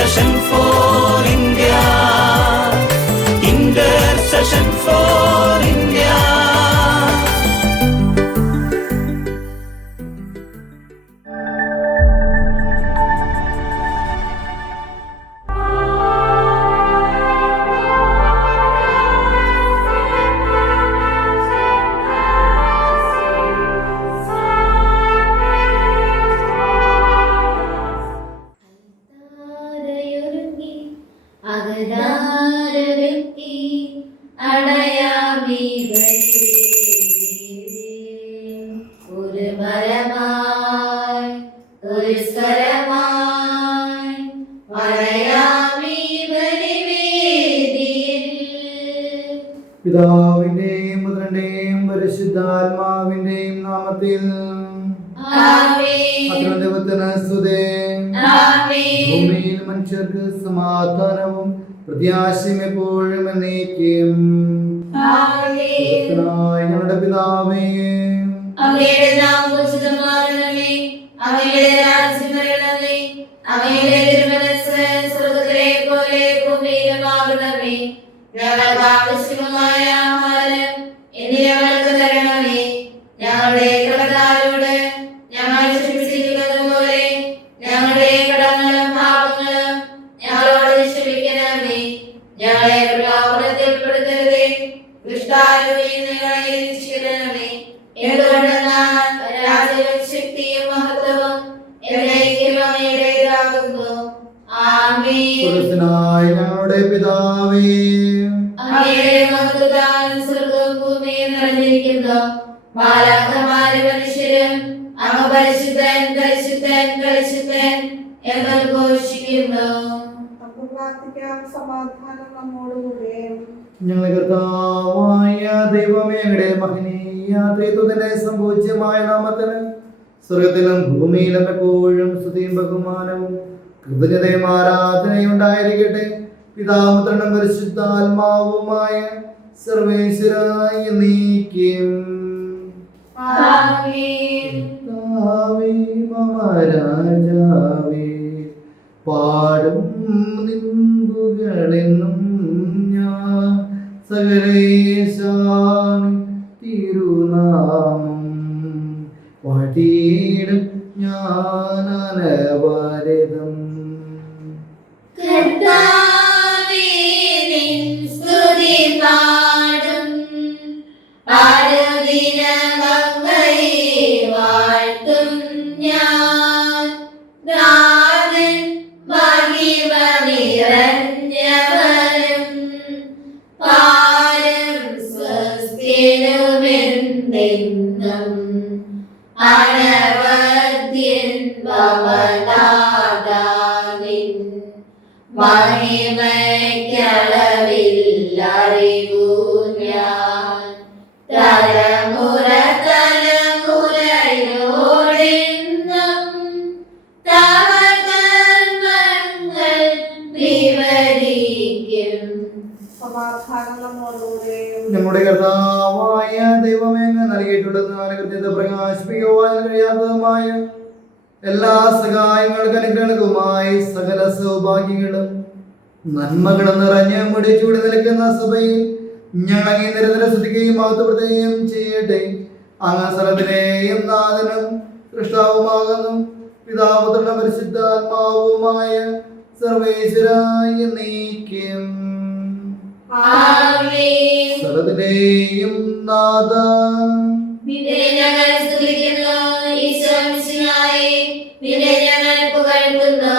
Intercession for India. Intercession for India. പിതാവിന്റെയും പുത്രന്റെയും പരിശുദ്ധാത്മാവിന്റെയും നാമത്തിൽ ദൈവത്തിന് സ്തുതി. ഭൂമിയിൽ മനുഷ്യർക്ക് സമാധാനവും പ്രത്യാശയും എപ്പോഴും എന്നേക്കും. ഞങ്ങളുടെ പിതാവേ, അങ്ങയുടെ നാമം പൂജിതമാകണമേ, അങ്ങയുടെ രാജ്യം വരണമേ, അങ്ങയുടെ തിരുമനസ്സ് സ്വർഗ്ഗത്തിലെ പോലെ ഭൂമിയിലുമാകണമേ. ഞങ്ങൾക്ക് ആവശ്യമായ ആഹാരം ഇന്ന് ഞങ്ങൾക്ക് തരണമേ. ഞങ്ങളുടെ കടക്കാരോട് ഞങ്ങൾ ക്ഷമിച്ചിരിക്കുന്നത് പോലെ ഞങ്ങളുടെ കടങ്ങളും പാപങ്ങളും ഞങ്ങളോട് ക്ഷമിക്കണമേ. ഞങ്ങളെ പ്രലോഭനത്തിൽ ഉൾപ്പെടുത്തരുതേ, ദുഷ്ടാരൂപിയിൽ നിന്ന് ഞങ്ങളെ രക്ഷിക്കണമേ. എന്തുകൊണ്ടെന്നാൽ രാജ്യവും ശക്തിയും മഹത്വവും എന്നേക്കും അങ്ങയുടേതാകുന്നു. ആമേൻ. ഞങ്ങളുടെ പിതാവേ, അങ്ങയുടെ മഹത്വത്താൽ സ്വർഗ്ഗവും ഭൂമിയും നിറഞ്ഞിരിക്കുന്നു. മാലാഖമാരും മനുഷ്യരും അങ്ങ് പരിശുദ്ധൻ പരിശുദ്ധൻ പരിശുദ്ധൻ എന്ന് ഘോഷിക്കുന്നു. ഞങ്ങളുടെ കർത്താവായ ദൈവമേ, അങ്ങയുടെ മഹനീയ ത്രിത്വത്തിന്റെ സംപൂജ്യമായ നാമത്തിന് സ്വർഗത്തിലും ഭൂമിയിലും എപ്പോഴും സ്തുതിയും ബഹുമാനവും കൃതജ്ഞതയും ആരാധനയും ഉണ്ടായിരിക്കട്ടെ. പിതാപുത്രനും പരിശുദ്ധാത്മാവുമായ സർവേശ്വരായ നീക്കും. രാജാവേ, പാടും നിൻപുകളെന്നും ഞാൻ സകലേശാൻ തിരുനാമം പാടിയിടും ഞാൻ അനവരതം. നമ്മുടെ കർത്താവായ ദൈവമേ, നൽകിയിട്ടുള്ളതിനാൽ കൃത്യത പ്രകാശിപ്പിക്കുവാൻ കഴിയാത്തതുമായ എല്ലാ സഹായങ്ങൾക്കും അനുഗ്രഹങ്ങൾക്കുമായി സകല സൗഭാഗ്യങ്ങളും നന്മകളും നിറഞ്ഞ് മുടിച്ചൂടി നിൽക്കുന്ന സഭയിൽ ഞങ്ങൾ ഈ നിരന്തരം ശ്രദ്ധിക്കുകയും മഹത്വപ്പെടുത്തുകയും ചെയ്യട്ടെ. അങ്ങ് സ്ഥലത്തിലെയും നാഥനും സൃഷ്ടാവുമാകുന്നു, പിതാപുത്രനും പരിശുദ്ധാത്മാവുമായ സർവേശ്വരായ നീക്കും. സർവ്വത്തിന്റെയും നാഥ, ഞങ്ങൾ സ്തുതിക്കുന്നു. ഈശോ മിശിഹായേ, നിന്നെ ഞങ്ങൾ പുകഴ്ത്തുന്നു.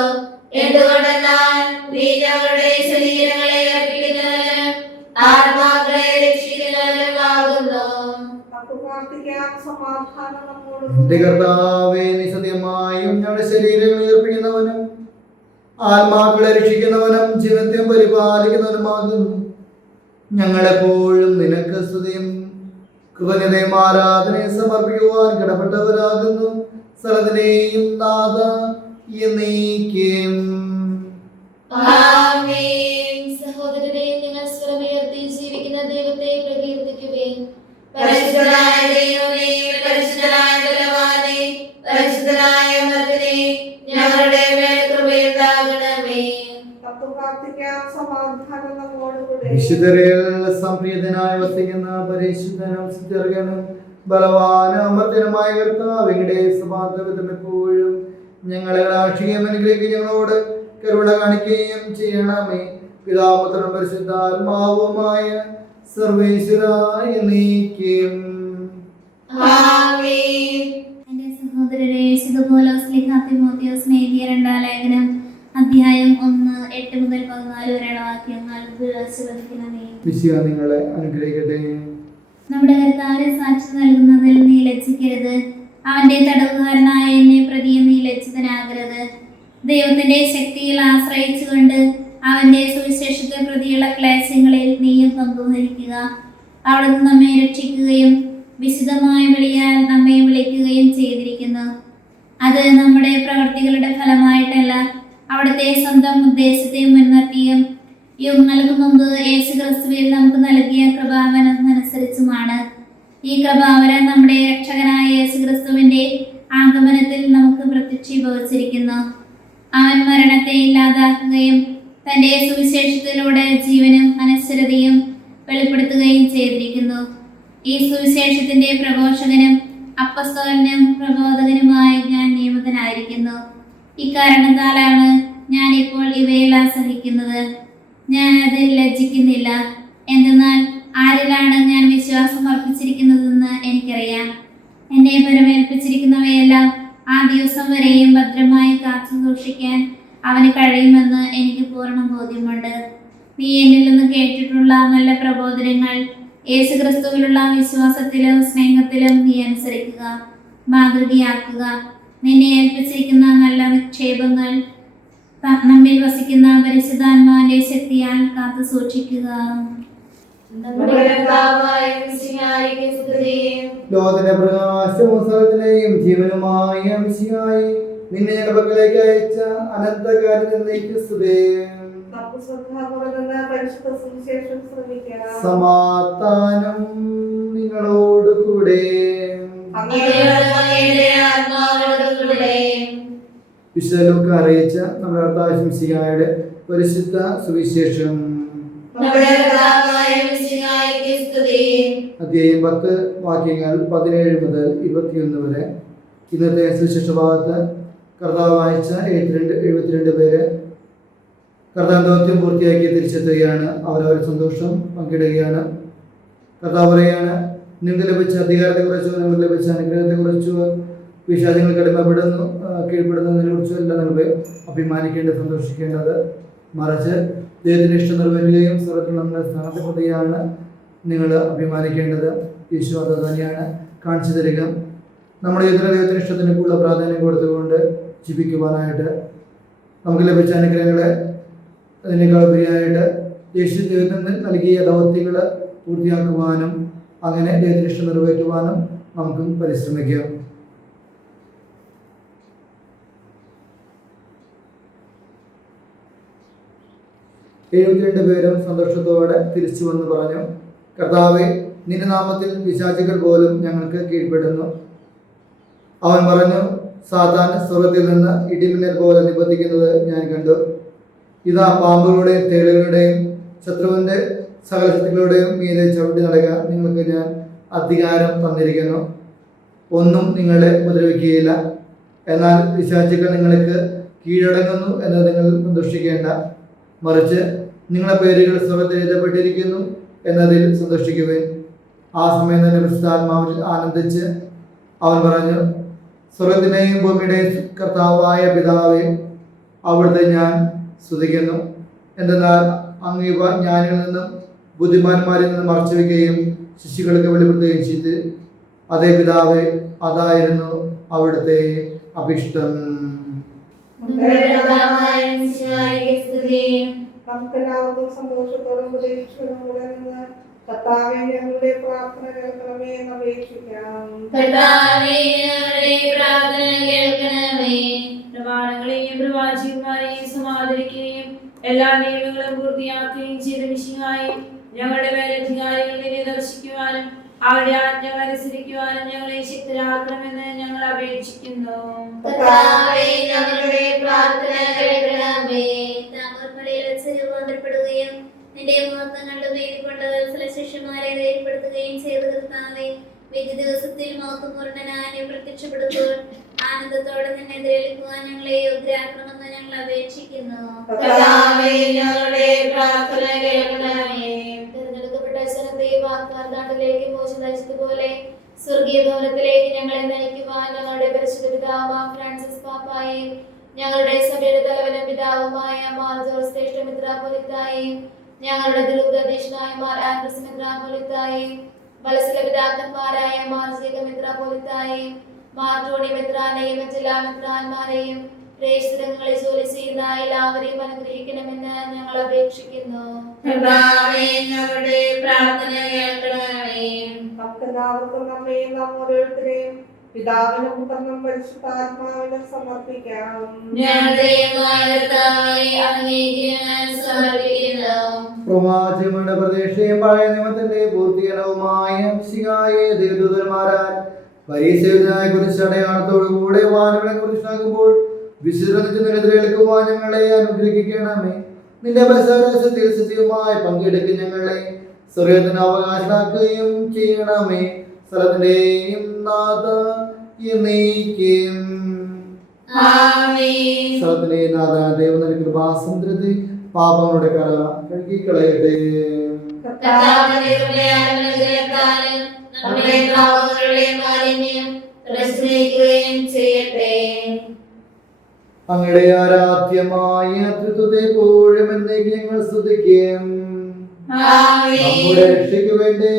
എന്തുകൊണ്ടെന്നാൽ നീ ഞങ്ങളുടെ ശരീരങ്ങളെ അർപ്പിക്കുന്നവനും ആത്മാക്കളെ രക്ഷിക്കുന്നവനുമാകുന്നു. എന്റെ കർത്താവേ, നീ സത്യമായും ഞങ്ങളുടെ ശരീരങ്ങളെ അർപ്പിക്കുന്നവനും ആത്മാക്കളെ രക്ഷിക്കുന്നവനും ജീവത്തെ പരിപാലിക്കുന്നവനുമാകുന്നു. ഞങ്ങളെപ്പോഴും നിനക്ക് സ്തുതിയും കൃതജ്ഞതയും ആരാധനയും സമർപ്പിക്കുവാൻ കടപ്പെട്ടവരാകുന്നു. സർവ്വത്തിന്റെയും നാഥ എന്നേക്കും. ആമേൻ. സഹോദരരെ, നിങ്ങൾ സ്വരമുയർത്തി ജീവിക്കുന്ന ദൈവത്തെ പ്രകീർത്തിക്കുവിൻ. പരിശുദ്ധനായ ദൈവമേ, പരിശുദ്ധനായ ബലവാനേ, പരിശുദ്ധനായ അമർത്യനേ, ഞങ്ങളുടെ മേൽ കൃപയുണ്ടാകണമേ. വിശുദ്ധരിൽ സംപ്രീതനായി വസിക്കുന്ന പരിശുദ്ധനും സുത്യർഗനും ബലവാനും അമർത്യനുമായ കർത്താവിന്റെ സമാധാനം എപ്പോഴും ഞങ്ങളെ കടാക്ഷിക്കുകയും അനുഗ്രഹിക്കുകയും ഞങ്ങളോട് കരുണ കാണിക്കുകയും ചെയ്യണമേ. പിതാപുത്രനും പരിശുദ്ധാത്മാവുമായ സർവേശ്വരായ നീക്കും. എന്റെ സഹോദരരെ, സ്നേഹിയ രണ്ടാം ലേഖനം അധ്യായം 1:8-14 വരെയുള്ള വാക്യങ്ങൾ ആശീർവദിക്കണമേ. നിങ്ങളെ അനുഗ്രഹിക്കട്ടെ. നമ്മുടെ കർത്താവിന് സാക്ഷി നൽകുന്നതിൽ നീ ലജ്ജിക്കരുത്. അവന്റെ തടവുകാരനായ എന്നെ പ്രതി നീ ലജ്ജിതനാകരുത്. ദൈവത്തിന്റെ ശക്തിയിൽ ആശ്രയിച്ചുകൊണ്ട് അവന്റെ സുവിശേഷത്തെ പ്രതിയുള്ള ക്ലേശങ്ങളിൽ നീയും പങ്കുവഹിക്കുക. അവിടുന്ന് നമ്മെ രക്ഷിക്കുകയും വിശുദ്ധമായ വിളിയാൽ നമ്മെ വിളിക്കുകയും ചെയ്തിരിക്കുന്നു. അത് നമ്മുടെ പ്രവൃത്തികളുടെ ഫലമായിട്ടല്ല, അവിടുത്തെ സ്വന്തം ഉദ്ദേശത്തെ മുൻനിർത്തിയും യുഗങ്ങൾക്ക് മുമ്പ് യേശുക്രിസ്തുവിൽ നമുക്ക് നൽകിയ കൃപാവരം അനുസരിച്ചുമാണ്. ഈ കൃപാവരം നമ്മുടെ രക്ഷകനായ യേശുക്രിസ്തുവിന്റെ ആഗമനത്തിൽ നമുക്ക് പ്രത്യക്ഷീഭവിച്ചിരിക്കുന്നു. അവൻ മരണത്തെ ഇല്ലാതാക്കുകയും തന്റെ സുവിശേഷത്തിലൂടെ ജീവനും അനശ്വരതയും വെളിപ്പെടുത്തുകയും ചെയ്തിരിക്കുന്നു. ഈ സുവിശേഷത്തിന്റെ പ്രഘോഷകനും അപ്പസ്തോലനും പ്രബോധകനുമായി ഞാൻ നിയമിതനായിരിക്കുന്നു. ഇക്കാരണത്താലാണ് ഞാൻ ഇപ്പോൾ ഇവയെല്ലാം സഹിക്കുന്നത്. ഞാൻ അതിൽ ലജ്ജിക്കുന്നില്ല. എന്തെന്നാൽ ആരിലാണ് ഞാൻ വിശ്വാസം അർപ്പിച്ചിരിക്കുന്നതെന്ന് എനിക്കറിയാം. എന്നെ പരമേൽപ്പിച്ചിരിക്കുന്നവയെല്ലാം ആ ദിവസം വരെയും ഭദ്രമായി കാത്തു സൂക്ഷിക്കാൻ അവന് കഴിയുമെന്ന് എനിക്ക് പൂർണ്ണ ബോധ്യമുണ്ട്. നീ എന്നിൽ നിന്ന് കേട്ടിട്ടുള്ള നല്ല പ്രബോധനങ്ങൾ യേശുക്രിസ്തുവിലുള്ള വിശ്വാസത്തിലും സ്നേഹത്തിലും നീ അനുസരിക്കുക, മാതൃകയാക്കുക. നിന്നെ ഏൽപ്പിച്ചിരിക്കുന്ന നല്ല നിക്ഷേപങ്ങൾ നമ്മിൽ വസിക്കുന്ന പരിശുദ്ധാത്മാവിന്റെ ശക്തിയാൽ കാത്തു സൂക്ഷിക്കുക. ലോകത്തിന്റെ പ്രകാശവും സ്ഥലത്തിലെയും ജീവനുമായ മിശിഹായി നിന്നെ ഞങ്ങളുടെ പക്കലേക്ക് അയച്ച അനന്തകാര്യത്തിലേക്ക് സ്തുതി. സമാധാനം നിങ്ങളോടുകൂടെ. വിശുദ്ധ ലൂക്കാ അറിയിച്ച നമ്മുടെ കർത്താവ് മിശിഹായുടെ പരിശുദ്ധ സുവിശേഷം അധ്യായം 10 വാക്യങ്ങൾ 17 മുതൽ 21 വരെ. ഇന്നത്തെ സുവിശേഷ ഭാഗത്ത് കർത്താവ് അയച്ച 72 പേര് കർത്താവ് ദൗത്യം പൂർത്തിയാക്കി തിരിച്ചെത്തുകയാണ്. അവരവരുടെ സന്തോഷം പങ്കിടുകയാണ്. കർത്താവ് പറയുകയാണ്, നിങ്ങൾക്ക് ലഭിച്ച അധികാരത്തെക്കുറിച്ചോ നിങ്ങൾക്ക് ലഭിച്ച അനുഗ്രഹത്തെക്കുറിച്ചോ പിശാചുകൾ കീഴ്പ്പെടുന്നതിനെക്കുറിച്ചോ എല്ലാം നിങ്ങൾ അഭിമാനിക്കേണ്ടത്, സന്തോഷിക്കേണ്ടത്. മറിച്ച് ദൈവത്തിൻ്റെ ഇഷ്ടം നിറവേറ്റുകയും സ്വർഗ്ഗത്തിലുള്ള നിങ്ങളുടെ സ്ഥാനത്തെ പ്രതിയാണ് നിങ്ങൾ അഭിമാനിക്കേണ്ടത്. യേശു അത് തന്നെയാണ് കാണിച്ചു തരിക. നമ്മുടെ ദൈവത്തിൻ്റെ ഇഷ്ടത്തിന് കൂടുതൽ പ്രാധാന്യം കൊടുത്തുകൊണ്ട് ജീവിക്കുവാനായിട്ട് നമുക്ക് ലഭിച്ച അനുഗ്രഹങ്ങളെ അതിനേക്കാൾ ഉപരിയായിട്ട് യേശു ദൈവത്തിന് നൽകിയ ദൗത്യങ്ങൾ പൂർത്തിയാക്കുവാനും അങ്ങനെ ദൈവത്തിൻ്റെ ഇഷ്ടം നിറവേറ്റുവാനും നമുക്കും പരിശ്രമിക്കാം. പേരും സന്തോഷത്തോടെ തിരിച്ചു വന്ന് പറഞ്ഞു, കർത്താവേ, നിന്റെ നാമത്തിൽ പിശാചുകൾ പോലും ഞങ്ങൾക്ക് കീഴ്പ്പെടുന്നു. അവൻ പറഞ്ഞു, സാത്താൻ സ്വർഗ്ഗത്തിൽ നിന്ന് ഇടിമിന്നൽ പോലെ നിബന്ധിക്കുന്നത് ഞാൻ കണ്ടു. ഇതാ പാമ്പുകളുടെയും തേളുകളുടെയും ശത്രുവിൻ്റെ സകല ശക്തികളുടെയും മീതെ ചവിട്ടി നടക്കാൻ നിങ്ങൾക്ക് ഞാൻ അധികാരം തന്നിരിക്കുന്നു. ഒന്നും നിങ്ങളെ ഉപദ്രവിക്കുകയില്ല. എന്നാൽ പിശാചുകൾ നിങ്ങൾക്ക് കീഴടങ്ങുന്നു എന്ന് നിങ്ങൾ സന്തോഷിക്കേണ്ട. മറിച്ച് നിങ്ങളുടെ പേരുകൾ സ്വർഗ്ഗത്തിൽ എഴുതപ്പെട്ടിരിക്കുന്നു എന്നതിൽ സന്തോഷിക്കുവേൻ. ആ സമയം തന്നെ പരിശുദ്ധാത്മാവിൽ ആനന്ദിച്ച് അവൻ പറഞ്ഞു, സ്വർഗ്ഗത്തിൻ്റെയും ഭൂമിയുടെയും കർത്താവായ പിതാവേ, അവിടുത്തെ ഞാൻ സ്തുതിക്കുന്നു. എന്തെന്നാൽ അങ്ങ് ഇവ ജ്ഞാനികളിൽ നിന്നും ബുദ്ധിമാന്മാരിൽ നിന്നും മറച്ചു വയ്ക്കുകയും ശിശുക്കൾക്ക് വെളിപ്പെടുത്തുകയും ചെയ്ത്. അതേ പിതാവേ, അതായിരുന്നു അവിടുത്തെ അഭിഷ്ടം. നമുക്കെല്ലാവർക്കും സന്തോഷത്തോടും പ്രതീക്ഷയോടും കൂടെ നിന്ന് കർത്താവേ, ഞങ്ങളുടെ പ്രാർത്ഥന കേൾക്കണമേ എന്ന് അപേക്ഷിക്കാം. പ്രമാണങ്ങളെയും പ്രവാചകന്മാരെയും സമാദരിക്കുകയും എല്ലാ നിയമങ്ങളും പൂർത്തിയാക്കുകയും ചെയ്ത മിശിഹായി ഞങ്ങളുടെ മേലധികാരികളെ ദർശിക്കുവാനും അവരുടെ ആജ്ഞകൾ അനുസരിക്കുവാനും ഞങ്ങളെ ശക്തരാക്കണമെന്ന് ഞങ്ങൾ അപേക്ഷിക്കുന്നു. ഞങ്ങളുടെ പ്രാർത്ഥന കേൾക്കണമേ. നിന്റെ മഹത്വങ്ങളുടെ പേര് കൊണ്ട് വത്സല ശിഷ്യന്മാരെ ധൈര്യപ്പെടുത്തുകയും ചെയ്തു. കർത്താവേ, വിധി ദിവസത്തിൽ മഹത്വപൂർണ്ണനായി പ്രത്യക്ഷപ്പെടുമ്പോൾ ആനന്ദത്തോടെ നിന്നെ എതിരേൽക്കുവാൻ ഞങ്ങളെ യോഗ്യരാക്കണമെന്ന് ഞങ്ങൾ അപേക്ഷിക്കുന്നു. കർത്താവേ, ഞങ്ങളുടെ പ്രാർത്ഥന കേൾക്കണമേ. തിരഞ്ഞെടുക്കപ്പെട്ട ജനത്തെ വാഗ്ദാനത്തിലേക്ക് മോശം നയിച്ചതുപോലെ സ്വർഗീയ ഭവനത്തിലേക്ക് ഞങ്ങളെ നയിക്കുവാൻ ഞങ്ങളുടെ പരിശുദ്ധ പിതാവാം ഫ്രാൻസിസ് പാപ്പായെയും ഞങ്ങളുടെ സഭയുടെ തലവനും പിതാവുമായ മാർ ജോർജ് ശ്രേഷ്ഠ മെത്രാപ്പൊലീത്തായെയും ഞങ്ങളുടെ ദുരുപദേശനായ മാർ ആൻഡ്രസ് മെത്രാപ്പൊലീത്തായെയും വത്സല പിതാക്കന്മാരായ മാർ ജേക്കബ് മെത്രാപ്പൊലീത്തായെയും മാർ ടോണി മെത്രാനെയും മറ്റെല്ലാ മെത്രാന്മാരെയും പ്രേക്ഷിതങ്ങളിൽ ജോലി ചെയ്യുന്ന എല്ലാവരെയും അനുഗ്രഹിക്കണമെന്ന് ഞങ്ങൾ അപേക്ഷിക്കുന്നു. കർത്താവേ, ഞങ്ങളുടെ പ്രാർത്ഥന കേൾക്കണമേ. നമുക്കെല്ലാവർക്കും നമ്മയും നാം ഓരോരുത്തരെയും പിതാവിനും പുത്രനും പരിശുദ്ധാത്മാവിനും സമർപ്പിക്കാം. ഞങ്ങളുടെ കർത്താവേ, അങ്ങേക്ക് ഞാൻ സമർപ്പിക്കുന്നു. പ്രവാചകരുടെ പ്രതീക്ഷയും പഴയ നിയമത്തിന്റെ പൂർത്തീകരണവുമായ മിശിഹായെ ദൈവദൂതന്മാരാൽ പരീക്ഷനായ കുറിച്ച് അടയാളത്തോടുകൂടെ വാനങ്ങളെ കുറിച്ചാകുമ്പോൾ വിശുദ്ധനെതിരേൽക്കുവാൻ ഞങ്ങളെ അനുഗ്രഹിക്കണമേ. നിന്റെ ബസരാശത്തിൽ സജീവമായി പങ്കെടുക്കുക ഞങ്ങളെ സ്വർഗത്തിന് അവകാശമാക്കുകയും ചെയ്യണമേ. സ്ഥലത്തിന്റെയും നാഥ എന്നേക്കും. സ്ഥലത്തിലെ നാഥ ദൈവം നൽകിയ കൃപാസമുദ്രത്തിൽ പാപങ്ങളുടെ കര കഴുകിക്കളയട്ടെ. കർത്താവിന്റെ കൃപയാലും അനുഗ്രഹത്താലും നമ്മുടെ പാപങ്ങളുടെ മാലിന്യം തുടച്ചുനീക്കുകയും ചെയ്യട്ടെ. അങ്ങയുടെ ആരാധ്യമായ തൃത്വത്തെ എപ്പോഴും എന്നേക്കും ഞങ്ങൾ സ്തുതിക്കും. നമ്മുടെ രക്ഷയ്ക്ക് വേണ്ടി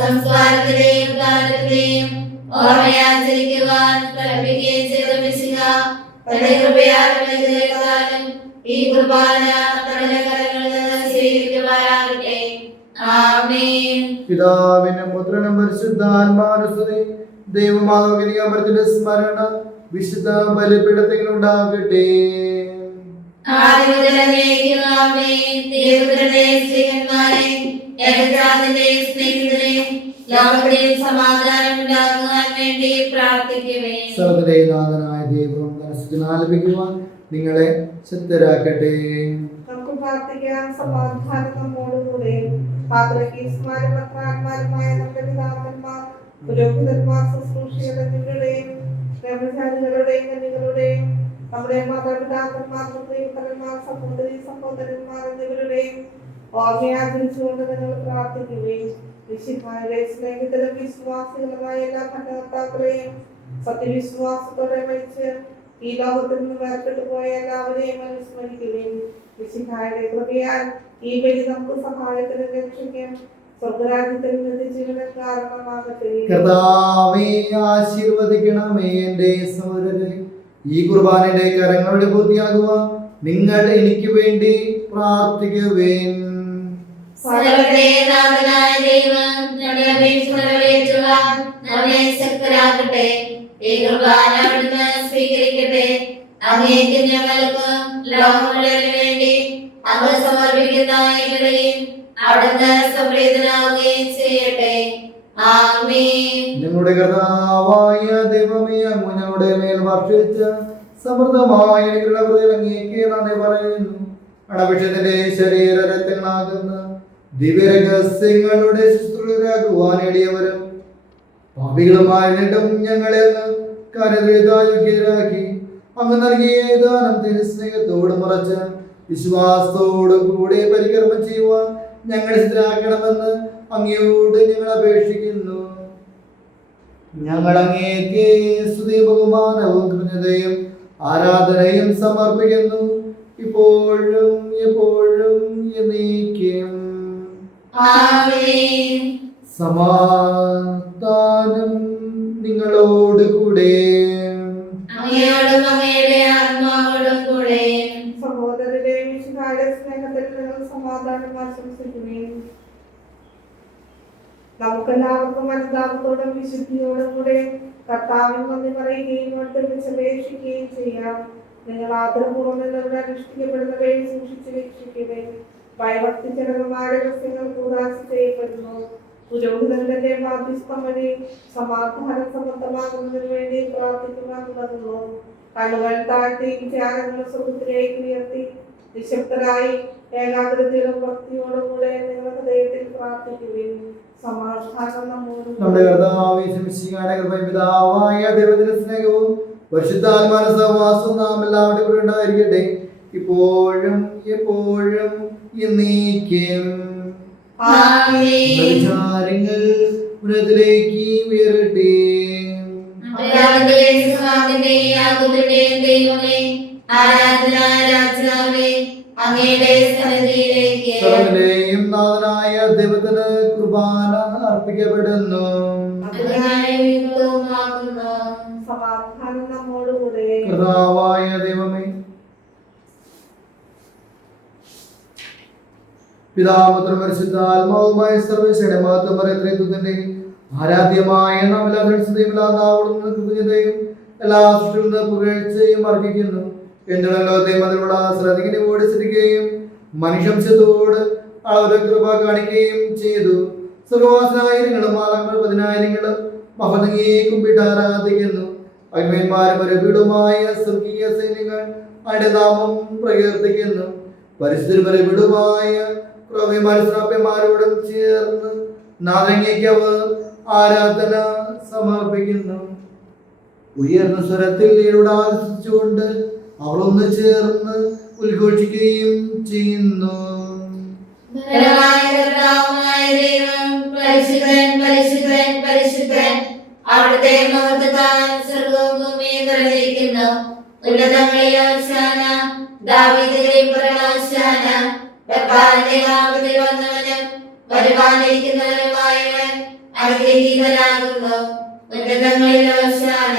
സംസ്കാരത്തിലെയും കാലത്തിലെയും ഓർമ്മയാചരിക്കുവാൻ കൽപ്പിക്കുകയും ചെയ്ത മിശിഹ തന്റെ കൃപയാലും അനുഗ്രഹത്താലും ഈ കുർബാന തന്റെ കരങ്ങളിൽ നിന്ന് സ്വീകരിക്കുവാനാകട്ടെ. ആമേൻ. പിതാവിനും പുത്രനും പരിശുദ്ധാത്മാവിനും സ്തുതി. ദൈവമാതാവിന്റെ സ്മരണ വിശുദ്ധ ബലിപീഠത്തിലുണ്ടാകട്ടെ. സമാധാനം ഉണ്ടാകുവാൻ വേണ്ടി പ്രാർത്ഥിക്കുവേ. സർവ്വനാഥനായ ദൈവം ആലപിക്കുവാൻ നിങ്ങളെ ശക്തരാക്കട്ടെ. നമുക്ക് പ്രാർത്ഥിക്കാൻ. സമാധാനം നമ്മോടുകൂടെ. പാത്രകീസ്മാരും പത്രാന്മാരുമായ നമ്മുടെ പിതാക്കന്മാർ, പുരോഹിതന്മാർ, ശുശ്രൂഷകളുടെയും ബ്രഹ്മചാരികളുടെയും കന്യകളുടെയും നമ്മുടെ മാതാപിതാക്കന്മാർ, പുത്രീപുത്രന്മാർ, സഹോദരി സഹോദരന്മാർ എന്നിവരുടെയും ഓർമ്മയാചരിച്ചുകൊണ്ട് നിങ്ങൾ പ്രാർത്ഥിക്കുകയും വിശുദ്ധമായ സ്നേഹിതരും വിശ്വാസികളുമായ എല്ലാ ഭരണകർത്താക്കളെയും സത്യവിശ്വാസത്തോടെ മരിച്ച് ഈ ലോകത്തിൽ നിന്ന് വേർപെട്ടു പോയ എല്ലാവരെയും അനുസ്മരിക്കുകയും വിശുദ്ധയുടെ കൃപയാൽ ഈ ബലി നമുക്ക് സഹായത്തിന് രക്ഷിക്കും സ്വർഗരാജ്യത്തിൽ നിന്ന് ജീവന കാരണമാകട്ടെ. കർത്താവേ, ആശീർവദിക്കണമേ എന്റെ സഹോദരരെ. ഈ കുർബാനയുടെ കരങ്ങളുടെ പൂർത്തിയാകുവാൻ നിങ്ങൾ എനിക്ക് വേണ്ടി പ്രാർത്ഥിക്കുവേൻ. സർവ്വദേവനായ ദൈവം ഞങ്ങളുടെ അപേക്ഷ നിറവേറ്റുവാൻ നമ്മെ ശക്തരാക്കട്ടെ. ഈ കുർബാന അവിടുന്ന് സ്വീകരിക്കട്ടെ. അങ്ങേക്ക് ഞങ്ങൾക്കും ലോകം മുഴുവനും വേണ്ടി അങ്ങ് സമർപ്പിക്കുന്ന ഇവരെയും അവിടുന്ന് സംപ്രീതനാവുകയും ചെയ്യട്ടെ. ആമേൻ. ഞങ്ങളുടെ കർത്താവായ ദൈവമേ, അങ്ങ് ഞങ്ങളുടെ മേൽ വർഷിച്ച സമൃദ്ധമായ അങ്ങേക്ക് നന്ദി പറയുന്നു. അണപക്ഷത്തിന്റെ ശരീര രക്തങ്ങളാകുന്ന ദിവ്യരഹസ്യങ്ങളുടെ ശുശ്രൂഷരാകുവാൻ എളിയവരും പാപികളുമായിട്ടും ഞങ്ങളെ കരുതയോഗ്യരാക്കി അങ്ങ് നൽകിയ ദാനം തിരുസ്നേഹത്തോട് മറച്ച് വിശ്വാസത്തോടും കൂടെ പരികർമ്മം ചെയ്യുവാൻ ഞങ്ങളെ സിദ്ധരാക്കണമെന്ന് അങ്ങയോട് ഞങ്ങൾ അപേക്ഷിക്കുന്നു. ഞങ്ങൾ അങ്ങേക്ക് സ്തുതിയും ബഹുമാനവും കൃതജ്ഞതയും ആരാധനയും സമർപ്പിക്കുന്നു, ഇപ്പോഴും എപ്പോഴും എന്നേക്കും. ആമേൻ. സമാധാനം നിങ്ങളോട് കൂടെ. അങ്ങയോടും അങ്ങയുടെ ആത്മാവോടും കൂടെ. സഹോദരരെ, വിശുദ്ധയുടെ സ്നേഹത്തിൽ നിങ്ങൾ സമാധാനം ആശംസിക്കുകയും നമുക്കെല്ലാവർക്കും അനുതാപത്തോടും വിശുദ്ധിയോടും കൂടെ കർത്താവിന് നന്ദി പറയുകയും അപേക്ഷിക്കുകയും ചെയ്യാം. നിങ്ങൾ ആദരപൂർവ്വം നിങ്ങളുടെ അനുഷ്ഠിക്കപ്പെടുന്നവയെ സൂക്ഷിച്ച് രക്ഷിക്കുകയും ഭയഭക്തിജനകമായ രഹസ്യങ്ങൾ കൂടാശ ചെയ്യപ്പെടുന്നു. പുരോഹിതന്റെ മാധ്യസ്ഥം വഴി സമാധാനം സമർത്ഥമാകുന്നതിന് വേണ്ടി പ്രാർത്ഥിക്കുവാൻ തുടങ്ങുന്നു. കണ്ണുകൾ താഴ്ത്തി വിചാരങ്ങൾ സുഖത്തിലേക്ക് ഉയർത്തി നിശബ്ദരായി ഏകാഗ്രതയിലും ഭക്തിയോടും കൂടെ നിങ്ങളുടെ ഹൃദയത്തിൽ പ്രാർത്ഥിക്കുകയും സമാധാനം നമ്മുടെ കർത്താവേ ശംസികായുടെ കൃപയും പിതാവായ ദൈവത്തിന്റെ സ്നേഹവും പരിശുദ്ധാത്മാവിന്റെ സഹവാസവും നാം എല്ലാവരുടെയും കൂടെ ഉണ്ടായിരിക്കട്ടെ ഇപ്പോഴും എപ്പോഴും എന്നേക്കും. വിചാരങ്ങൾ ഉന്നതത്തിലേക്ക് ഉയരട്ടെ. സർവ്വത്തിന്റെയും നാഥനായ ദൈവത്തിന് കുർബാന അർപ്പിക്കപ്പെടുന്നു. സമാധാനം നമ്മോടുകൂടെ. കർത്താവായ ദൈവമേ, പിതാപുത്ര പരിശുദ്ധാത്മാവുമായ സർവ്വശയുടെ മഹത്വം പറയത്രേത്വത്തിന്റെ ആരാധ്യമായ നാം എല്ലാ ദൃശ്യതയും എല്ലാ നാവുകളും കൃതജ്ഞതയും എല്ലാ സൃഷ്ടികളും പുകഴ്ചയും അർപ്പിക്കുന്നു. എന്നുള്ള ലോകത്തെയും അതിലുള്ള ശ്രദ്ധിക്കുന്ന ഓടിച്ചിരിക്കുകയും മനുഷ്യംശത്തോട് അവരുടെ കൃപ കാണിക്കുകയും ചെയ്തു. സർവവാസനായിരങ്ങളും ആലങ്ങൾ പതിനായിരങ്ങളും മഹതങ്ങയെ കുമ്പിട്ട് ആരാധിക്കുന്നു. അഗ്നിന്മാരും രവിടുമായ സ്വർഗീയ സൈന്യങ്ങൾ അവരുടെ നാമം പ്രകീർത്തിക്കുന്നു. പരിശുദ്ധരുമായ പ്രവ്യമാരോടും ചേർന്ന് നാരങ്ങയ്ക്ക് അവർ ആരാധന സമർപ്പിക്കുന്നു. ഉയർന്ന സ്വരത്തിൽ ഈടുടാദിച്ചുകൊണ്ട് അവർ ഒന്ന് ചേർന്ന് ഉദ്ഘോഷിക്കുകയും ചെയ്യുന്നു. അവിടുത്തെ മഹത്വത്താൽ സ്വർഗ്ഗവും ഭൂമിയും നിറഞ്ഞിരിക്കുന്നു. ഉന്നതങ്ങളിൽ ഹോശാന, ദാവീദിന്റെ ഹോശാന. കർത്താവിന്റെ നാമത്തിൽ വന്നവനും വരുവാനിരിക്കുന്നവനുമായവൻ അനുഗ്രഹീതനാകുന്നു. ഉന്നതങ്ങളിൽ ഹോശാന.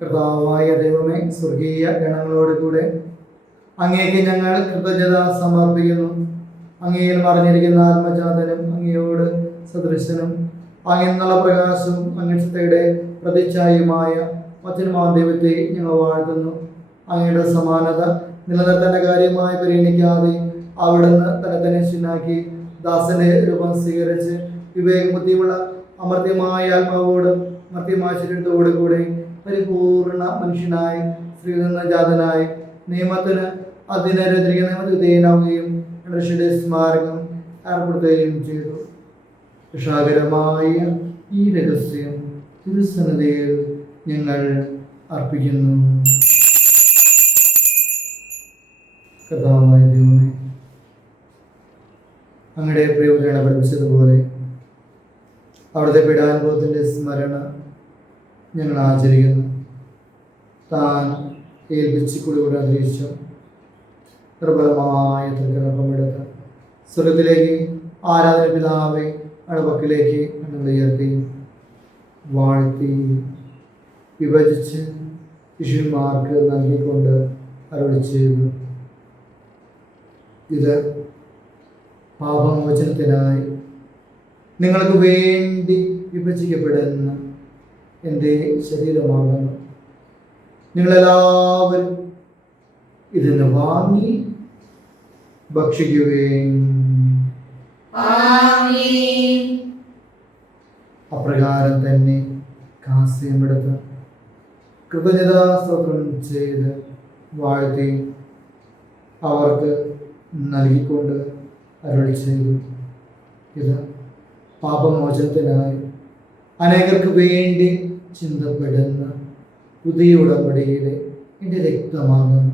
കർത്താവായ ദൈവമേ, സ്വർഗീയ ഗണങ്ങളോട് കൂടെ അങ്ങേക്ക് ഞങ്ങൾ കൃതജ്ഞത സമർപ്പിക്കുന്നു. അങ്ങയിൽ മറിഞ്ഞിരിക്കുന്ന ആത്മജാതനും അങ്ങയോട് സദൃശനും അങ്ങെന്നുള്ള പ്രകാശവും അങ്ങയുടെ പ്രതിച്ഛായയുമായ വചനമായ ദൈവത്തെ ഞങ്ങൾ വാഴ്ത്തുന്നു. അങ്ങയുടെ സമാനത നിലനിർത്തേണ്ട കാര്യമായി പരിഗണിക്കാതെ അവിടുന്ന് തന്നെ ശിനാക്കി ദാസന്റെ രൂപം സ്വീകരിച്ച് വിവേകബുദ്ധിയുള്ള അമർത്യമായ ആത്മാവോടും മർത്യമായ ശരീരത്തോടു കൂടെ പരിപൂർണ മനുഷ്യനായി സ്ത്രീയിൽ നിന്ന് ജാതനായി നിയമത്തിന് അതിനേനാവുകയും ഋഷിയുടെ സ്മാരകം ഏർപ്പെടുത്തുകയും ചെയ്തു. വിഷാകരമായ ഈ രഹസ്യം തിരുസന്നിധിയിൽ ഞങ്ങൾ അർപ്പിക്കുന്നു. കർത്താവായ ദൈവമേ, അങ്ങയുടെ പ്രിയപുത്രനെ പഠിപ്പിച്ചതുപോലെ അവിടുത്തെ പീഡാനുഭവത്തിൻ്റെ സ്മരണ ഞങ്ങൾ ആചരിക്കുന്നു. താൻ ഏൽപ്പിച്ച് കുടികൂടെ അന്തരീക്ഷം നിർബലമായ തൃക്കരമെടുത്ത് സ്വർഗത്തിലേക്ക് ആരാധന പിതാവെ അടുപ്പക്കിലേക്ക് ഞങ്ങൾ ഉയർത്തി വാഴ്ത്തി വിഭജിച്ച് ശിഷ്യന്മാർക്ക് നൽകിക്കൊണ്ട് അരുളി ചെയ്തു. ഇത് പാപമോചനത്തിനായി നിങ്ങൾക്ക് വേണ്ടി വിഭജിക്കപ്പെടുന്ന എൻ്റെ ശരീരമാകുന്നു. നിങ്ങളെല്ലാവരും ഇതിന് വാങ്ങി ഭക്ഷിക്കുകയും. അപ്രകാരം തന്നെ കാസ്യമെടുത്ത് കൃതജ്ഞതാ സ്തോത്രം ചെയ്ത് വാഴ്ത്തി അവർക്ക് നൽകിക്കൊണ്ട് അരുളി ചെയ്തു. ഇത് പാപമോചനത്തിനായി അനേകർക്ക് വേണ്ടി ചിന്തപ്പെടുന്ന പുതിയ ഉടമ്പടിയുടെ എൻ്റെ രക്തമാകുന്നു.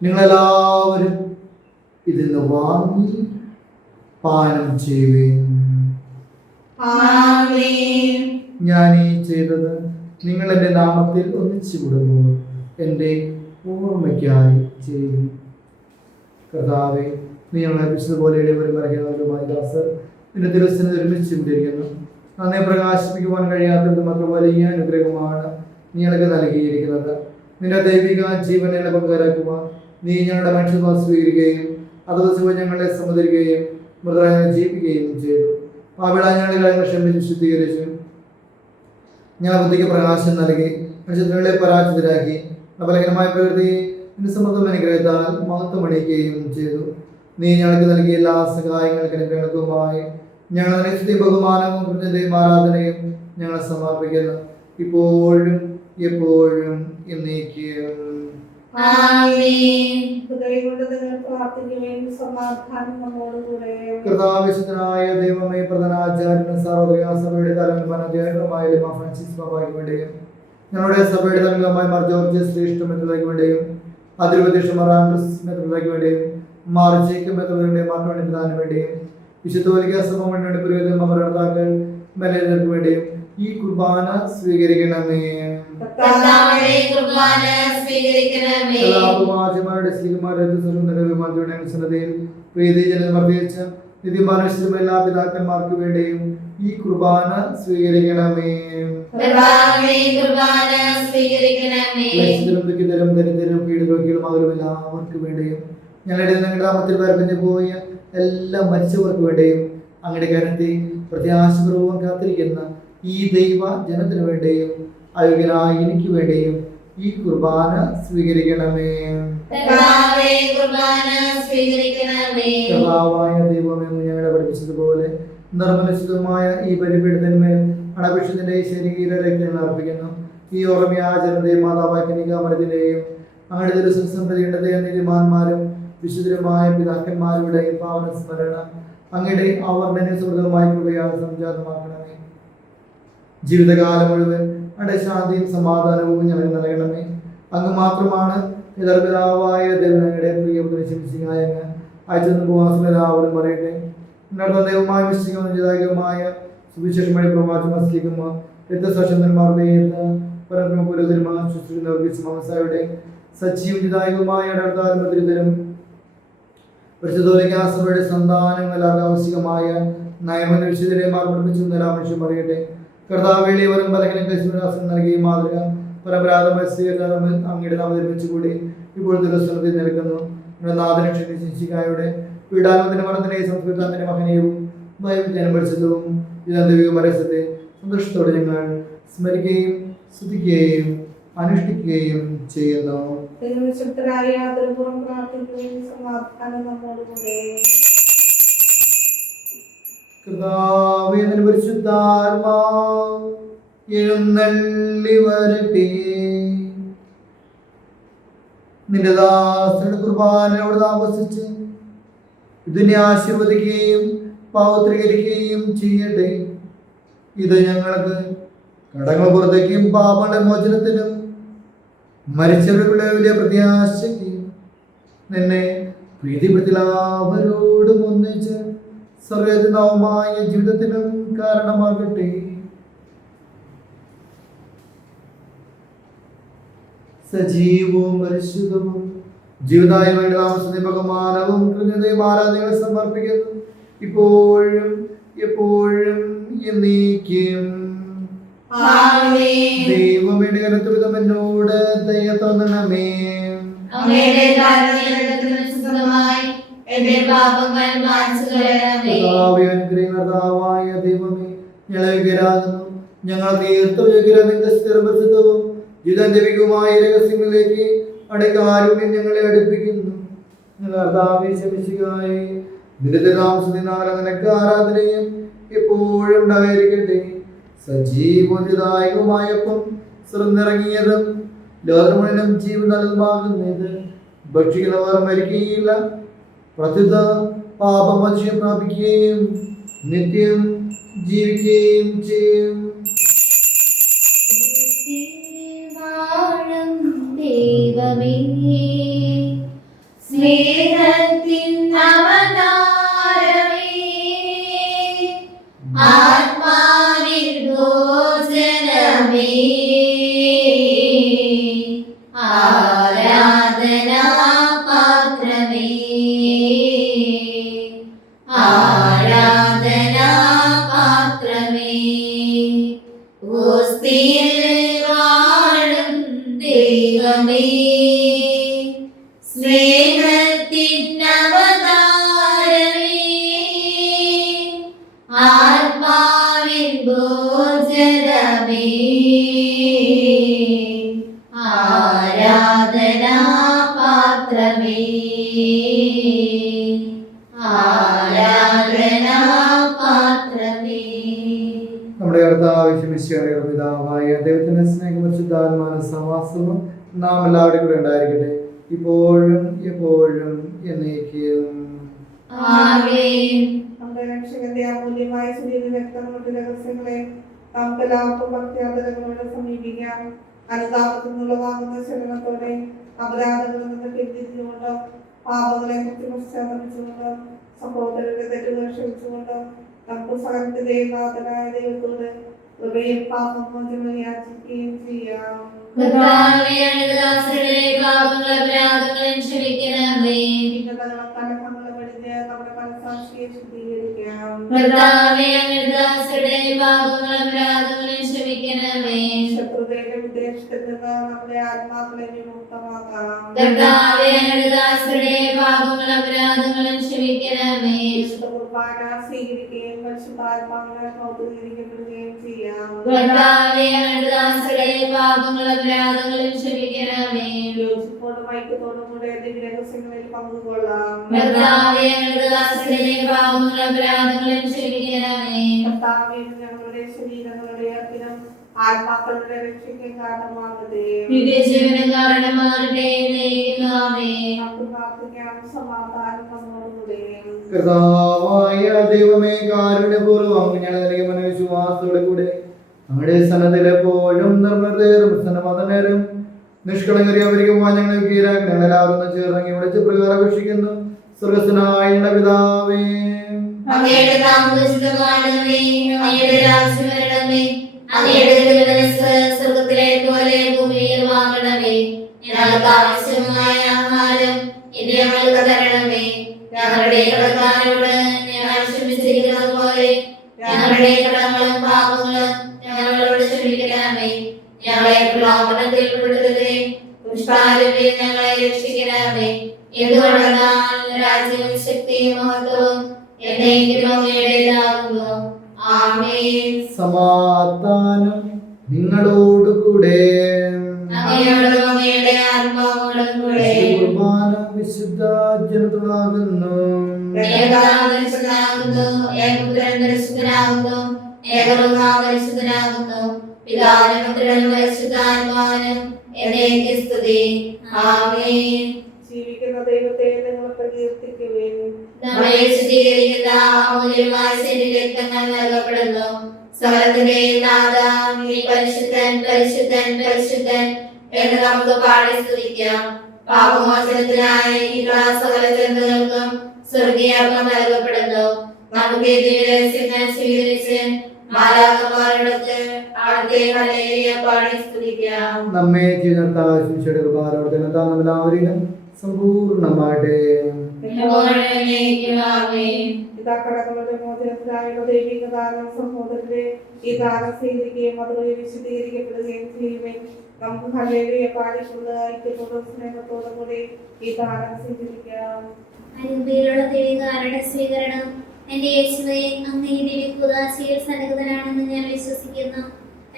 നിങ്ങളെല്ലാവരും ഇതിൽ നിന്ന് വാങ്ങി പാനം ചെയ്യുകയും. ഞാൻ ഈ ചെയ്തത് നിങ്ങൾ എൻ്റെ നാമത്തിൽ ഒന്നിച്ചു കൂടുമ്പോൾ എൻ്റെ ഓർമ്മയ്ക്കായി ചെയ്യും. കർത്താവെ, നീ ഞങ്ങളെ അർപ്പിച്ചതുപോലെ ഇടവരും മറയ്ക്കുന്നവരുമായി ദാസർ നിന്റെ തിരുസന്നിധി ഒരുമിച്ച് കൊണ്ടിരിക്കുന്നു. നന്നെ പ്രകാശിപ്പിക്കുവാൻ കഴിയാത്തത് മാത്രം വലിയ അനുഗ്രഹമാണ് നീ ഞങ്ങൾക്ക് നൽകിയിരിക്കുന്നത്. നിന്റെ ദൈവിക ജീവനെ പങ്കുകാരാക്കുവാൻ നീ ഞങ്ങളുടെ മനുഷ്യത്വം സ്വീകരിക്കുകയും അതോടൊപ്പം ഞങ്ങളെ സമുദ്രിക്കുകയും മൃതരായ ജീവിക്കുകയും ചെയ്തു. പാപികളായ ഞങ്ങളുടെ കാര്യങ്ങൾ ക്ഷമിച്ച് ശുദ്ധീകരിച്ചു ഞങ്ങളുടെ ബുദ്ധിക്ക് പ്രകാശം നൽകി മനുഷ്യത്വങ്ങളെ പരാജിതരാക്കി ബലഹീനമായ പ്രകൃതിയെ നിന്റെ സമൃദ്ധം അനുഗ്രഹത്താൽ മഹത്വമണിയിക്കുകയും ചെയ്തു. നീ ഞങ്ങൾക്ക് നൽകിയ എല്ലാ സഹായങ്ങൾക്ക് അനുഗ്രഹങ്ങൾക്കുമായി ഞങ്ങളുടെ ബഹുമാനവും കൃത്യതയും ആരാധനയും ഞങ്ങളെ സമർപ്പിക്കുന്നു. ഇപ്പോഴും എപ്പോഴും എന്നേക്കും. ആമേൻ. ഹൃദയം കൊണ്ട് നിങ്ങൾ പ്രാർത്ഥിക്കുവാൻ സമാധാനം നമ്മോടുകൂടെ. കർത്താവിശുദ്ധനായ ദൈവമേ, പ്രധാനാചാര്യനും സാർവത്രിക സഭയുടെ തലവനുമായ ലിമാ ഫ്രാൻസിസ് പാപ്പായ്ക്ക് വേണ്ടിയും ഞങ്ങളുടെ സഭയുടെ തലവനുമായ മാർ ജോർജ് ശ്രേഷ്ഠ മെത്രായ്ക്ക് വേണ്ടിയും അതിരുപദേശ മാർ ആൻഡ്രസ് മെത്രായ്ക്ക് വേണ്ടിയും മാർ ജേക്കബ് മെത്രാന്റെ മാർക്കോണി പിതാവിന് വേണ്ടിയും വിശുദ്ധ കത്തോലിക്കാ സഭ മുന്നണി പുരോഹിതന്മാർ മലയാളികൾക്ക് വേണ്ടിയും ഈ കുർബാന സ്വീകരിക്കണമേ. കർത്താവേ, കുർബാന സ്വീകരിക്കണമേ. കലാപവാചമാരുടെ ശ്രീകുമാരുടെ അനുസരണതയിൽ പ്രീതിജനം വർദ്ധിച്ച നിധിമാനുഷ്ഠം എല്ലാ പിതാക്കന്മാർക്ക് വേണ്ടിയും ഈ കുർബാന സ്വീകരിക്കണമേ. കർത്താവേ, കുർബാന സ്വീകരിക്കണമേ. ദരിദ്രം ദരിദ്രം പീഡിതരോഗികളും അവരും എല്ലാവർക്കും വേണ്ടിയും ഞങ്ങളുടെ നാമത്തിൽ പരപ്പിന് പോയ എല്ലാ മരിച്ചവർക്ക് വേണ്ടിയും അങ്ങയുടെ കരത്തെ പ്രത്യാശപൂർവ്വം കാത്തിരിക്കുന്ന ഈ ദൈവ ജനത്തിനു വേണ്ടിയും അയോഗ്യനായ എനിക്ക് വേണ്ടിയും ഈ കുർബാന സ്വീകരിക്കണമേ. കർത്താവേ, കുർബാന സ്വീകരിക്കണമേ. കർത്താവായ ദൈവമേ, ഞങ്ങളെ പഠിപ്പിച്ചതുപോലെ നിർമ്മലശുദ്ധമായ ഈ ബലിപീഠത്തിന്മേൽ അണപക്ഷത്തിന്റെ ശരീര രക്തങ്ങൾ അർപ്പിക്കുന്നു. ഈ ഓർമ്മയാചരണത്തെയും മാതാവായ കന്യകാമരത്തിന്റെയും അങ്ങയുടെ ദിവസം നീതിമാന്മാരും വിശുദ്ധരുമായ പിതാക്കന്മാരുടെയും പാവന സ്മരണ അങ്ങയുടെ ആവർണ്ണന സുഹൃതമായ കൃപയാൽ സംജാതമാക്കണമേ. ജീവിതകാലം മുഴുവൻ അങ്ങയുടെ ശാന്തിയും സമാധാനവും ഞങ്ങൾക്ക് നൽകണമേ. അങ്ങ് മാത്രമാണ് പിതാവായ ദൈവങ്ങളുടെ പ്രിയപുത്ര ശിംസിയായ അങ്ങ് അയച്ചു പോകാൻ എല്ലാവരും പറയട്ടെ. ഞങ്ങളുടെ ദൈവമായ വിശ്വമായ സുവിശേഷം വഴി പ്രവാചകന്മാർ രക്തസാക്ഷ്യന്മാരുടെ സജീവിതായകമായ ഇടർത്താൽമദ്രിതരും പരിശുദ്ധോലിക്കാസഭയുടെ സന്താനം എല്ലാവർക്കും ആവശ്യമായ നയമന വിശുദ്ധരെമാർ പഠിപ്പിച്ചു എല്ലാ മനുഷ്യൻ പറയട്ടെ. കർത്താവേളിയവരും പലകിനും കശ്മീരാസനം നൽകിയ മാതൃക പരമ്പരാഗതമായ സ്വീകരണം അങ്ങയുടെ നാം നിർമ്മിച്ചുകൂടി ഇപ്പോൾ ദിവസത്തിൽ നിൽക്കുന്നു. നാഥനക്ഷയുടെ പീഡാനത്തിന്റെ മരണത്തിനെ സംസ്കൃതത്തിന്റെ മഹനീയവും ഭയവിജ്ഞാനം പഠിച്ചതും ഇതന്തവ്യവും പരസ്യത്തെ സന്തോഷത്തോടെ ഞങ്ങൾ സ്മരിക്കുകയും സ്തുതിക്കുകയും അനുഷ്ഠിക്കുകയും ചെയ്യുന്നു. ദൈവശക്തരായ ആദരപൂർവ്വം പ്രാർത്ഥിക്കുകയും സമാധാനം നമ്മോടുകൂടെ. കർത്താവേ, നിന്റെ പരിശുദ്ധാത്മാവ് എഴുന്നള്ളി വരട്ടെ. നിന്റെ ദാസരുടെ കുർബാനയോട് താമസിച്ച് ഇതിനെ ആശീർവദിക്കുകയും പവിത്രീകരിക്കുകയും ചെയ്യട്ടെ. ഇത് ഞങ്ങൾക്ക് കടങ്ങൾ പുറത്തേക്കും പാപങ്ങളുടെ മോചനത്തിനും മരിച്ചവരുടെ വലിയ പ്രത്യാശയ്ക്കും നിന്നെ പ്രീതിപ്പെടുത്തലാവരോടും ഒന്നിച്ച് സർവ്വതമായ ജീവിതത്തിനും കാരണമാകട്ടെ. സജീവവും പരിശുദ്ധവും ജീവിതായമായിട്ട് താമസത്തെ ബഹുമാനവും കൃതജ്ഞതയും ആരാധനകൾ സമർപ്പിക്കുന്നു, ഇപ്പോഴും എപ്പോഴും എന്നേക്കും. ദൈവമേ, കരുത്തുവിധം എന്നോട് ദയ തോന്നണമേ. അങ്ങയുടെ കാരുണ്യത്തിനനുസൃതമായി എന്റെ പാപങ്ങൾ മായ്ച്ചുകളയണമേ. കർത്താവായ ദൈവമേ, ഞങ്ങളെ യോഗ്യരാകുന്നു. ഞങ്ങൾ തീർത്ഥയോഗ്യരാകുന്ന സ്ഥിരപരിശുദ്ധവും ജീവിതവികമായ രഹസ്യങ്ങളിലേക്ക് അടക്കാരുണ്യം ഞങ്ങളെ അടുപ്പിക്കുന്നു. നിനക്ക് ആരാധനയും എപ്പോഴും ഉണ്ടായിരിക്കട്ടെ. സജീവദായകമായപ്പം സ്വർന്നിറങ്ങിയതും ലോകമുഴുവനും ജീവൻ നൽകുന്നത് ഭക്ഷിക്കുന്നവർ മരിക്കുകയില്ല, പ്രത്യുത പാപമോചനം പ്രാപിക്കുകയും നിത്യം ജീവിക്കുകയും ചെയ്യും. ദൈവമേ, സ്നേഹത്തിൻ അവതാരമേ, ആത്മാവിൻ ഭോജനമേ, ആരാധനാ പാത്രമേ, ആരാധനാ പാത്രമേ, ഓസ്തിയിൽ വാഴും ദൈവമേ, സ്നേഹത്തിൻ അവതാരമേ, ആത്മാവിൻ ഭോജനമേ, ആരാധനാ പാത്രമേ, ആരാധനാ പാത്രമേ. നമ്മുടെ കർത്താവിന്റെ പിതാവായ ദൈവത്തിന്റെ സ്നേഹം പരിശുദ്ധാത്മാവും പരിശുദ്ധാത്മാവിന്റെ സഹവാസവും നാം എല്ലാവരും കൂടെ ഉണ്ടായിരിക്കട്ടെ, ഇപ്പോഴും എപ്പോഴും എന്നേക്കും. ആമേൻ. നമ്മുടെ രക്ഷകന്റെ അമൂല്യമായ ശരീര രക്തങ്ങളുടെ രഹസ്യങ്ങളെ നമുക്ക് എല്ലാവർക്കും ഭക്തിയാദരങ്ങളോടെ സമീപിക്കാം. അനുതാപത്തിൽ നിന്നുള്ളതാകുന്ന ശരണത്തോടെ അപരാധങ്ങളിൽ നിന്ന് പിന്തിരിഞ്ഞുകൊണ്ടും പാപങ്ങളെ കുറിച്ച് പശ്ചാത്തപിച്ചുകൊണ്ടും സഹോദരരുടെ തെറ്റുകൾ ക്ഷമിച്ചുകൊണ്ടും നമുക്ക് സകലത്തിന്റെയും നാഥനായ ദൈവത്തോട് കൃപയും പാപമോചനം യാചിക്കുകയും ചെയ്യാം. കർത്താവേ, അങ്ങയുടെ ദാസരുടെ പാപങ്ങളും അപരാധങ്ങളും ക്ഷമിക്കണമേ. കലഹങ്ങളെ വെടിഞ്ഞ് നമ്മുടെ മനസ്സാക്ഷിയെ ശുദ്ധീകരിക്കാം. കർത്താവേ, അങ്ങയുടെ ദാസരുടെ പാപങ്ങളും അപരാധങ്ങളും ക്ഷമിക്കണമേ. ശത്രുതയുടെ വിദേശത്തിൽ നിന്ന് നമ്മുടെ ആത്മാക്കളെ വിമുക്തമാക്കാം. കർത്താവേ, അങ്ങയുടെ ദാസരുടെ പാപങ്ങളും അപരാധങ്ങളും ക്ഷമിക്കണമേ. വിശുദ്ധ കുർബാന സ്വീകരിക്കുകയും പരിശുദ്ധാത്മാവിനെ കൗതുകീകരിക്കപ്പെടുകയും ചെയ്യാം. കർത്താവേ, അങ്ങയുടെ ദാസരുടെ പാപങ്ങളും അപരാധങ്ങളും ക്ഷമിക്കണമേ. യോജിപ്പോടും ഐക്യത്തോടും കൂടെ ദിവ്യരഹസ്യങ്ങളിൽ പങ്കുകൊള്ളാം. കർത്താവേ, അങ്ങയുടെ ദാസരുടെ പാപങ്ങളും അപരാധങ്ങളും ക്ഷമിക്കണമേ. കർത്താവേ, ഞങ്ങളുടെ ശരീരങ്ങളുടെ അർപ്പണം ആത്മാക്കളുടെ രക്ഷയ്ക്ക് കാരണമാകട്ടെ. നിത്യജീവന് കാരണമാകട്ടെ. ആമേൻ. നമുക്ക് പ്രാർത്ഥിക്കാം. സമാധാനം നമ്മോടുകൂടെ. കർത്താവായ ദൈവമേ, കാരുണ്യപൂർവ്വം ഞങ്ങൾ നൽകിയ മനോവിശ്വാസത്തോടെ കൂടെ നമ്മുടെ സന്നദ്ധയിലെപ്പോഴും നിർമ്മലതേറും സന്നമതനേറും നിഷ്കളങ്കരിയായിരിക്കുവാൻ ഞങ്ങളെ കീഴാക്കി ഞങ്ങളെല്ലാവരും ചേർന്നങ്ങി വിളിച്ച് പ്രകാരം അപേക്ഷിക്കുന്നു. സ്വർഗ്ഗസ്ഥനായ പിതാവേ, അങ്ങയുടെ നാമം ഉചിതമാകണമേ. അങ്ങയുടെ രാജ്യം വരണമേ. അങ്ങയുടെ തിരുമനസ്സ് സ്വർഗ്ഗത്തിലെ പോലെ ഭൂമിയിലുമാകണമേ. ഞങ്ങൾക്ക് ആവശ്യമായ ആഹാരം ഇന്ന് ഞങ്ങൾക്ക് തരണമേ. ഞങ്ങളുടെ കടക്കാരോട് ഞങ്ങൾ ക്ഷമിച്ചിരിക്കുന്നത് പോലെ ഞങ്ങളുടെ കടങ്ങളും പാപങ്ങളും ഞങ്ങളോട് ക്ഷമിക്കണമേ. ഞങ്ങളെ പ്രലോഭനത്തിൽ ഉൾപ്പെടുത്തരുതേ, ദുഷ്ടാരൂപിയിൽ ഞങ്ങളെ രക്ഷിക്കണമേ. എന്തുകൊണ്ടെന്നാൽ രാജ്യവും ശക്തിയും മഹത്വവും എന്നേക്കും അങ്ങയുടേതാകുന്നു. ആമേൻ. സമാധാനം നിങ്ങളോടുകൂടെ. അങ്ങയോടും അങ്ങയുടെ ആത്മാവോടും കൂടെ. കുർബാന വിശുദ്ധ ജനത്തോടാകുന്നു. ഏകപിതാവ് പരിശുദ്ധനാകുന്നു, ഏകപുത്രൻ പരിശുദ്ധനാകുന്നു, ഏകരൂഹാ പരിശുദ്ധനാകുന്നു. പിതാവിനും പുത്രനും പരിശുദ്ധാത്മാവിനും എന്നേക്കും സ്തുതി. ആമേൻ. ജീവിക്കുന്ന ദൈവത്തെ നിങ്ങൾ പ്രകീർത്തിക്കുവിൻ. നമ്മെ ശുദ്ധീകരിക്കുന്ന അമൂല്യമായ ശരീരരക്തങ്ങൾ നൽകപ്പെടുന്നു. സകലത്തിന്റെയും നാഥാ, നീ പരിശുദ്ധൻ പരിശുദ്ധൻ പരിശുദ്ധൻ എന്ന് നമുക്ക് പാടി സ്തുതിക്കാം. പാപമോചനത്തിനായി ഈ സകല ജനതകൾക്കും സ്വർഗീയാത്മ നൽകപ്പെടുന്നു. നമുക്ക് ദിവ്യരഹസ്യങ്ങൾ സ്വീകരിച്ച് മാലാഖമാരോടൊത്ത് അവിടുത്തെ ഹല്ലേലൂയ പാടി സ്തുതിക്കാം. നമ്മെ ജീവിതത്താശിയുടെ കൃപാരോധനത്താൽ നമ്മളെല്ലാവരിലും സമ്പൂർണ്ണമായിട്ട് എപ്പോഴും എന്നേക്കും ആമേൻ. പിതാക്കടകളുടെ മോചനത്തിനായുള്ള ദൈവിക ദാനം സഹോദരരെ ഈ ദാനം സ്വീകരിക്കുകയും അതുവഴി വിശദീകരിക്കപ്പെടുകയും ചെയ്യുമെൻ. നമുക്ക് ഹല്ലേലൂയ പാടിക്കൊണ്ട് ഐക്യത്തോടും സ്നേഹത്തോടും കൂടി ഈ ദാനം സ്വീകരിക്കാം. അരുമയിലുള്ള ദൈവികാരുടെ സ്വീകരണം. എന്റെ യേശുവേ, അങ്ങ് ഈ ദിവ്യകൂദാശയിൽ സന്നിഹിതനാണെന്ന് ഞാൻ വിശ്വസിക്കുന്നു.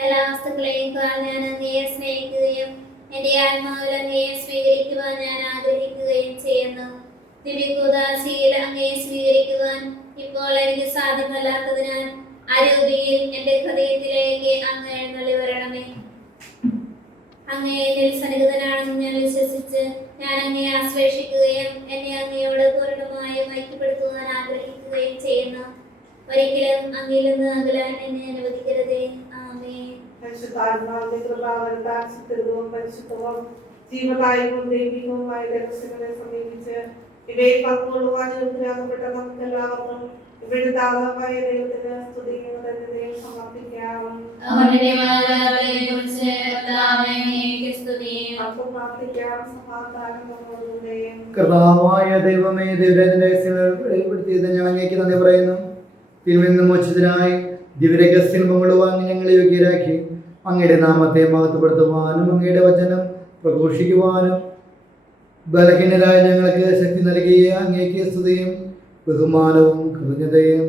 എല്ലാ വസ്തുക്കളെയും ഞാൻ അങ്ങയെ സ്നേഹിക്കുകയും എന്റെ ആത്മാവിൽ അങ്ങയെ സ്വീകരിക്കുവാൻ ഞാൻ ആഗ്രഹിക്കുകയും ചെയ്യുന്നു. ദിവ്യകൂദാശയിൽ അങ്ങയെ സ്വീകരിക്കുവാൻ ഇപ്പോൾ എനിക്ക് സാധ്യമല്ലാത്തതിനാൽ അരൂപിയിൽ എന്റെ ഹൃദയത്തിലേക്ക് അങ്ങ് എഴുന്നള്ളി വരണമേ. അങ്ങയെ എന്നിൽ സന്നിഹിതനാണെന്ന് ഞാൻ വിശ്വസിച്ച് ഞാൻ അങ്ങയെ ആശ്ലേഷിക്കുകയും എന്നെ അങ്ങയോട് പൂർണ്ണമായും ഐക്യപ്പെടുത്തുവാൻ ആഗ്രഹിക്കുകയും ചെയ്യുന്നു. ഒരിക്കലും അങ്ങയിൽ നിന്ന് അകലാൻ എന്നെ അനുവദിക്കരുതേ. ആമേൻ. പരിശുദ്ധാത്മാവിന്റെ കൃപാവരത്താൽ സുസ്ഥിരവും പരിശുദ്ധവും ജീവദായകവും ദൈവികവുമായ രഹസ്യങ്ങളെ സമീപിച്ച് ഇവയിൽ പങ്കുകൊള്ളുവാൻ യോഗ്യരാകപ്പെട്ട നമുക്ക് എല്ലാവർക്കും ഇവയുടെ ദാതാവായ ദൈവത്തിന് സ്തുതിയും തന്നെ സമർപ്പിക്കാം. അവന്റെ മാതാവിനെക്കുറിച്ച് കർത്താവേ, അങ്ങേക്ക് സ്തുതി. നമുക്ക് പ്രാർത്ഥിക്കാം. സമാധാനം നമ്മോടുകൂടെ. കർത്താവായ ദൈവമേ, ദിവ്യരഹസ്യപ്പെടുത്തിയത് ഞാൻ അങ്ങേക്ക് നന്ദി പറയുന്നു. തിരുവിൽ നിന്ന് മോചിതനായി ദിവ്യരഹസ്യം പങ്കുകൊള്ളുവാൻ ഞങ്ങളെ യോഗ്യരാക്കി. അങ്ങയുടെ നാമത്തെ മഹത്വപ്പെടുത്തുവാനും അങ്ങയുടെ വചനം പ്രഘോഷിക്കുവാനും ബലഹീനരായ ഞങ്ങൾക്ക് ശക്തി നൽകിയ അങ്ങേക്ക് സ്തുതിയും ബഹുമാനവും കൃതജ്ഞതയും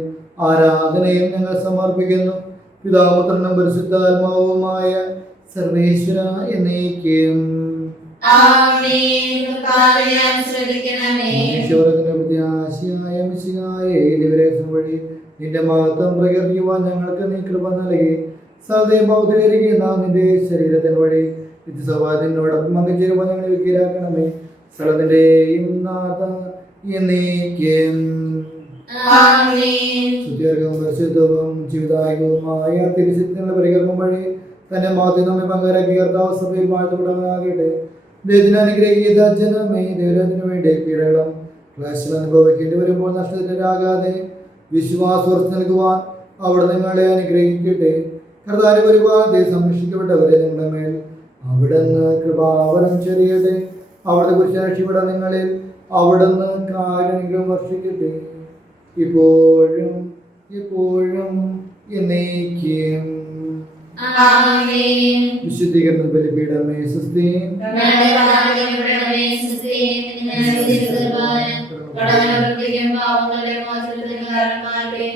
ആരാധനയും ഞങ്ങൾ സമർപ്പിക്കുന്നു. പിതാപുത്രനും പരിശുദ്ധാത്മാവുമായ സർവേശ്വര എന്നേക്കും. ആമേൻ. കർത്താവേ, അനുസരിക്കണമേ. ഈശ്വരത്തിന്റെ പ്രത്യാശയായ മിശിഹായേ, ദിവ്യരഹസ്യം വഴി നിന്റെ മഹത്വം പ്രകീർത്തിക്കുവാൻ ഞങ്ങൾക്ക് നീ കൃപ നൽകി. സദയം ഭൗതികരിക്കുന്ന നിന്റെ ശരീരത്തിന് വഴി നിത്യസൗഭാഗ്യത്തിനോടൊപ്പം പങ്കുചേരുമ്പോൾ ഞങ്ങളെ വിക്കിരാക്കണമേ. സ്ഥലത്തിന്റെയും നാഥ എന്നേക്കും ആമേൻ. സുദീർഘവും പരിശുദ്ധവും ജീവിതായുവുമായ തിരുച്ചിത്തിന്റെ പരികർമ്മം വഴി തന്നെ മാറ്റി നമ്മെ പങ്കുവരാക്കി കർത്താവ് സഭയിൽ വാഴ്ത്തപ്പെടാനാകട്ടെ. ദൈവത്തിന് അനുഗ്രഹിത ജനമേ, ദൈവത്തിന് വേണ്ടി പീഡനം ക്ലേശം അനുഭവിക്കേണ്ടി വരുമ്പോൾ നഷ്ടത്തിലാകാതെ വിശ്വാസം നൽകുവാൻ അവിടെ നിങ്ങളെ അനുഗ്രഹിക്കട്ടെ. കർത്താവിന്റെ പരിപാടി സംരക്ഷിക്കപ്പെട്ടവരെ നിങ്ങളുടെ മേൽ അവിടുന്ന് കൃപാവരം ചെറിയട്ടെ. അവിടുത്തെ കുറിച്ച് രക്ഷപ്പെടാൻ നിങ്ങളിൽ അവിടുന്ന് കാര്യം വർഷിക്കട്ടെ, ഇപ്പോഴും എപ്പോഴും എന്നേക്കും. ആമേൻ. വിശുദ്ധീകരണ ബലിപീഠമേ സുസ്ഥി. ഞങ്ങളുടെ കർത്താവിന്റെ സ്തുതി. നിന്നെ സ്തുതിക്കുവാൻ കടമപ്പെടുത്തിയ പാപങ്ങളുടെ മോചനത്തിന് കാരണമാകട്ടെ.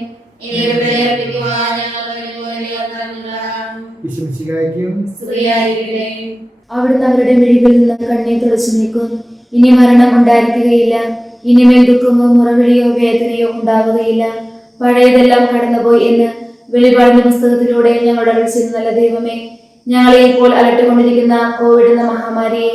ഇനി ബലിയർപ്പിക്കുവാൻ ഞങ്ങൾ വിശ്വസിക്കായ്ക്കും സ്തുതിയായിരിക്കട്ടെ. അവിടുന്ന് അവരുടെ മിഴികളിൽ നിന്ന് കണ്ണീർ തുടച്ചു നീക്കും. ഇനി മരണം ഉണ്ടായിരിക്കുകയില്ല. ഇനിമേൽ ദുഃഖമോ മുറവിളിയോ വേദനയോ ഉണ്ടാവുകയില്ല. പഴയതെല്ലാം കടന്നുപോയി എന്ന് വെളിപാടിന്റെ പുസ്തകത്തിലൂടെ ഞങ്ങളുടെ വിളിച്ചിരുന്ന നല്ല ദൈവമേ, ഞങ്ങളെ ഇപ്പോൾ അലട്ടുകൊണ്ടിരിക്കുന്ന കോവിഡ് എന്ന മഹാമാരിയെ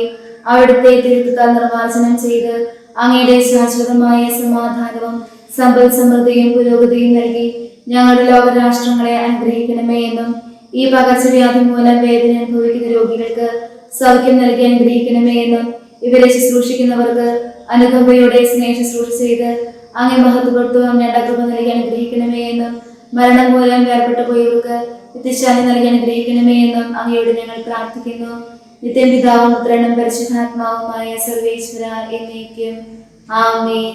അവിടുത്തെ തിരുത്താൽ നിർമ്മാർജ്ജനം ചെയ്ത് അങ്ങയുടെ ശാശ്വതമായ സമാധാനവും സമ്പൽ സമൃദ്ധിയും പുരോഗതിയും നൽകി ഞങ്ങളുടെ ലോകരാഷ്ട്രങ്ങളെ അനുഗ്രഹിക്കണമേ എന്നും ഈ പകർച്ചവ്യാധി മൂലം വേദന അനുഭവിക്കുന്ന രോഗികൾക്ക് സൗഖ്യം നൽകി അനുഗ്രഹിക്കണമേ എന്നും ഇവരെ ശുശ്രൂഷിക്കുന്നവർക്ക് അനുകമ്പയോടെ സ്നേഹ ശുശ്രൂഷ ചെയ്ത് അങ്ങേ മഹത്വപ്പെടുത്തുവാൻ വേണ്ട കൃപ നൽകി അനുഗ്രഹിക്കണമേ എന്നും മരണം മൂലം വേർപെട്ടു പോയവർക്ക് നിത്യശാന്തി നൽകി അനുഗ്രഹിക്കണമേ എന്നും അങ്ങയോട് ഞങ്ങൾ പ്രാർത്ഥിക്കുന്നു. നിത്യം പിതാവും പുത്രനും പരിശുദ്ധാത്മാവുമായ സർവേശ്വര എന്നേക്കും ആമേൻ.